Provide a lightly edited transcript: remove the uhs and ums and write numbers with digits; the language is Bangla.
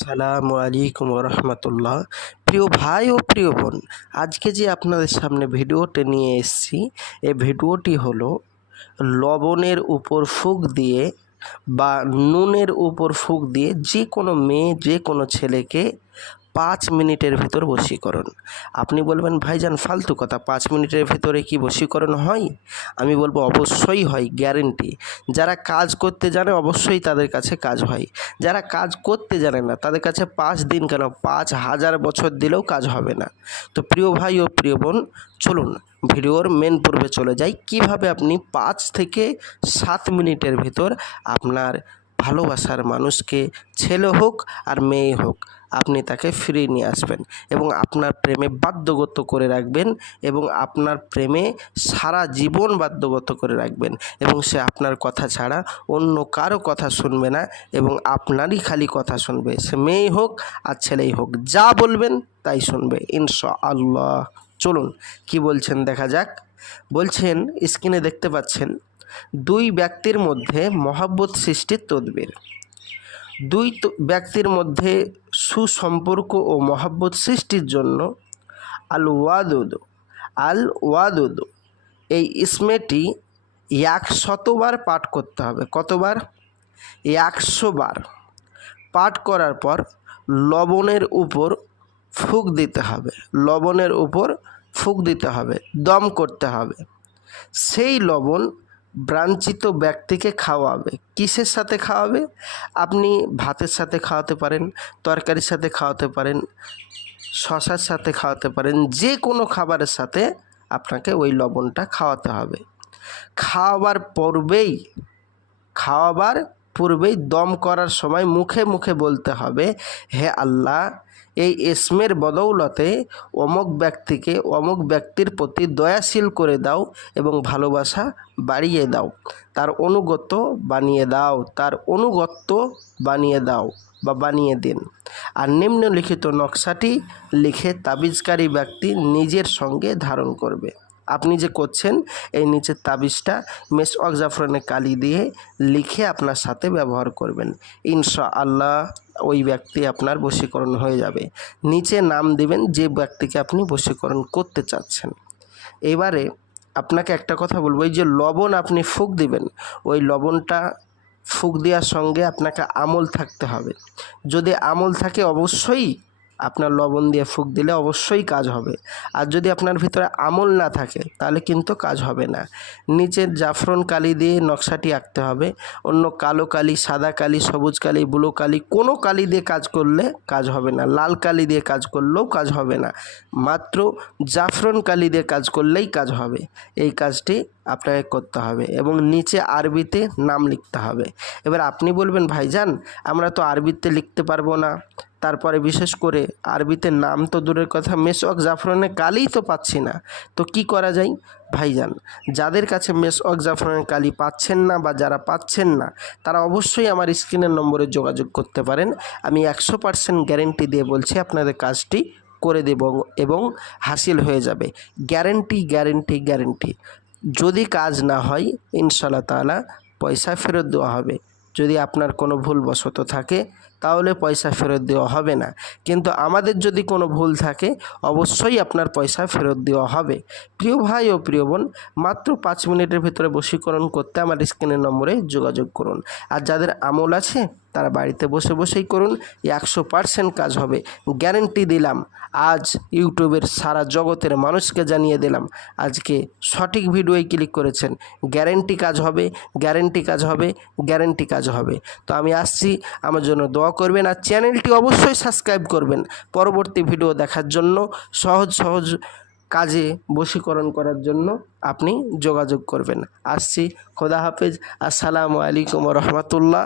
আসসালামু আলাইকুম রহমতুল্লাহ। প্রিয় ভাই ও প্রিয় বোন, আজকে যে আপনাদের সামনে ভিডিওটি নিয়ে এসেছি, এই ভিডিওটি হলো লবণের উপর ফুঁক দিয়ে বা নুনের উপর ফুঁক দিয়ে যে কোনো মেয়ে যে কোনো ছেলেকে 5 মিনিটের ভিতর বশীকরণ। আপনি বলবেন ভাইজান ফালতু কথা, 5 মিনিটের ভিতরে কি বশীকরণ হয়? আমি বলবো অবশ্যই হয়, গ্যারেন্টি। যারা কাজ করতে জানে অবশ্যই তাদের কাছে কাজ হয়, যারা কাজ করতে জানে না তাদের কাছে 5 দিন কেন 5000 বছর দিলেও কাজ হবে না। তো প্রিয় ভাই ও প্রিয় বোন, চলুন ভিডিওর মেন পর্বে চলে যাই। কিভাবে আপনি 5 থেকে 7 মিনিটের ভিতর আপনার ভালোবাসার মানুষকে, ছেলে হোক আর মেয়ে হোক, আপনি তাকে ফিরিয়ে নিয়ে আসবেন এবং আপনার প্রেমে বাধ্যগত করে রাখবেন এবং আপনার প্রেমে সারা জীবন বাধ্যগত করে রাখবেন এবং সে আপনার কথা ছাড়া অন্য কারো কথা শুনবে না এবং আপনারই খালি কথা শুনবে। সে মেয়েই হোক আর ছেলেই হোক, যা বলবেন তাই শুনবে ইনশাআল্লাহ। চলুন কি বলছেন দেখা যাক। বলছেন, স্ক্রিনে দেখতে পাচ্ছেন, দুই ব্যক্তির মধ্যে মহব্বত সৃষ্টির তদবির। দুই ব্যক্তির মধ্যে সুসম্পর্ক ও মহব্বত সৃষ্টির জন্য আল ওয়াদুদ এই ইসমেটি 100 বার পাঠ করতে হবে। কতবার? 100 বার পাঠ করার পর লবণের উপর ফুঁক দিতে হবে, লবণের উপর ফুঁক দিতে হবে, দম করতে হবে। সেই লবণ বাঞ্ছিত ব্যক্তিকে খাওয়াবে। কিসের সাথে খাওয়াবে? আপনি ভাতের সাথে খাওয়াতে পারেন, তরকারির সাথে খাওয়াতে পারেন, শশার সাথে খাওয়াতে পারেন, যে কোনো খাবারের সাথে আপনাকে ওই লবণটা খাওয়াতে হবে। খাওয়াবার পূর্বেই দম করার সময় মুখে মুখে বলতে হবে, হে আল্লাহ, এই ইসমের বদৌলতে অমুক ব্যক্তিকে অমুক ব্যক্তির প্রতি দয়াশীল করে দাও এবং ভালোবাসা বাড়িয়ে দাও, তার অনুগত বানিয়ে দাও বা বানিয়ে দিন। আর নিম্নলিখিত নকশাটি লিখে তাবিজকারী ব্যক্তি নিজের সঙ্গে ধারণ করবে। আপনি যে করছেন, এই নিচের তাবিজটা মেসওয়াক জাফরানের কালি দিয়ে লিখে আপনার সাথে ব্যবহার করবেন। ইনশাআল্লাহ ওই ব্যক্তি আপনার বশীকরণ হয়ে যাবে। নিচে নাম দিবেন যে ব্যক্তিকে আপনি বশীকরণ করতে চাচ্ছেন। এবারে আপনাকে একটা কথা বলবো, এই যে লবণ আপনি ফুঁক দিবেন, ওই লবণটা ফুঁক দেওয়ার সঙ্গে আপনাকে আমল থাকতে হবে। যদি আমল থাকে অবশ্যই আপনার লবণ দিয়ে ফুঁক দিলে অবশ্যই কাজ হবে, আর যদি আপনার ভিতরে আমল না থাকে তাহলে কিন্তু কাজ হবে না। নিচের জাফরান কালি দিয়ে নকশাটি আঁকতে হবে। অন্য কালো কালি, সাদা কালি, সবুজ কালি, ব্লু কালি, কোনো কালি দিয়ে কাজ করলে কাজ হবে না। লাল কালি দিয়ে কাজ করলেও কাজ হবে না, মাত্র জাফরান কালি দিয়ে কাজ করলেই কাজ হবে। এই কাজটি আপনাকে করতে হবে এবং নিচে আরবিতে নাম লিখতে হবে। এবার আপনি বলবেন ভাইজান আমরা তো আরবিতে লিখতে পারবো না, তারপরে বিশেষ করে আরবিতে নাম তো দূরের কথা, মেসওয়াক জাফরানের কালিই তো পাচ্ছি না, তো কি করা যায়? ভাইজান যাদের কাছে মেসওয়াক জাফরানের কালি পাচ্ছেন না বা যারা পাচ্ছেন না তারা অবশ্যই আমার স্ক্রিনের নম্বরে যোগাযোগ করতে পারেন। আমি 100% গ্যারেন্টি দিয়ে বলছি আপনাদের কাজটি করে দেব এবং হাসিল হয়ে যাবে। গ্যারেন্টি। যদি কাজ না হয় ইনশাআল্লাহ তাআলা পয়সা ফেরত দেওয়া হবে। যদি আপনার কোনো ভুলবশত থাকে তাহলে পয়সা ফেরত দেওয়া হবে না, কিন্তু আমাদের যদি কোনো ভুল থাকে অবশ্যই আপনার পয়সা ফেরত দেওয়া হবে। প্রিয় ভাই ও প্রিয় বোন, মাত্র 5 মিনিটের ভিতরে বশীকরণ করতে আমার স্ক্রিনের নম্বরে যোগাযোগ করুন। আর যাদের আমল আছে তারা বাড়িতে বসে বসেই করুন, 100% কাজ হবে, গ্যারেন্টি দিলাম। আজ ইউটিউবের সারা জগতের মানুষকে জানিয়ে দিলাম, আজকে সঠিক ভিডিওয় ক্লিক করেছেন, গ্যারেন্টি কাজ হবে। তো আমি আসছি, আমার জন্য দোয়া করবেন আর চ্যানেলটি অবশ্যই সাবস্ক্রাইব করবেন পরবর্তী ভিডিও দেখার জন্য। সহজ কাজে বশীকরণ করার জন্য আপনি যোগাযোগ করবেন। আসছি, খোদা হাফেজ, আসসালামু আলাইকুম রহমতুল্লাহ।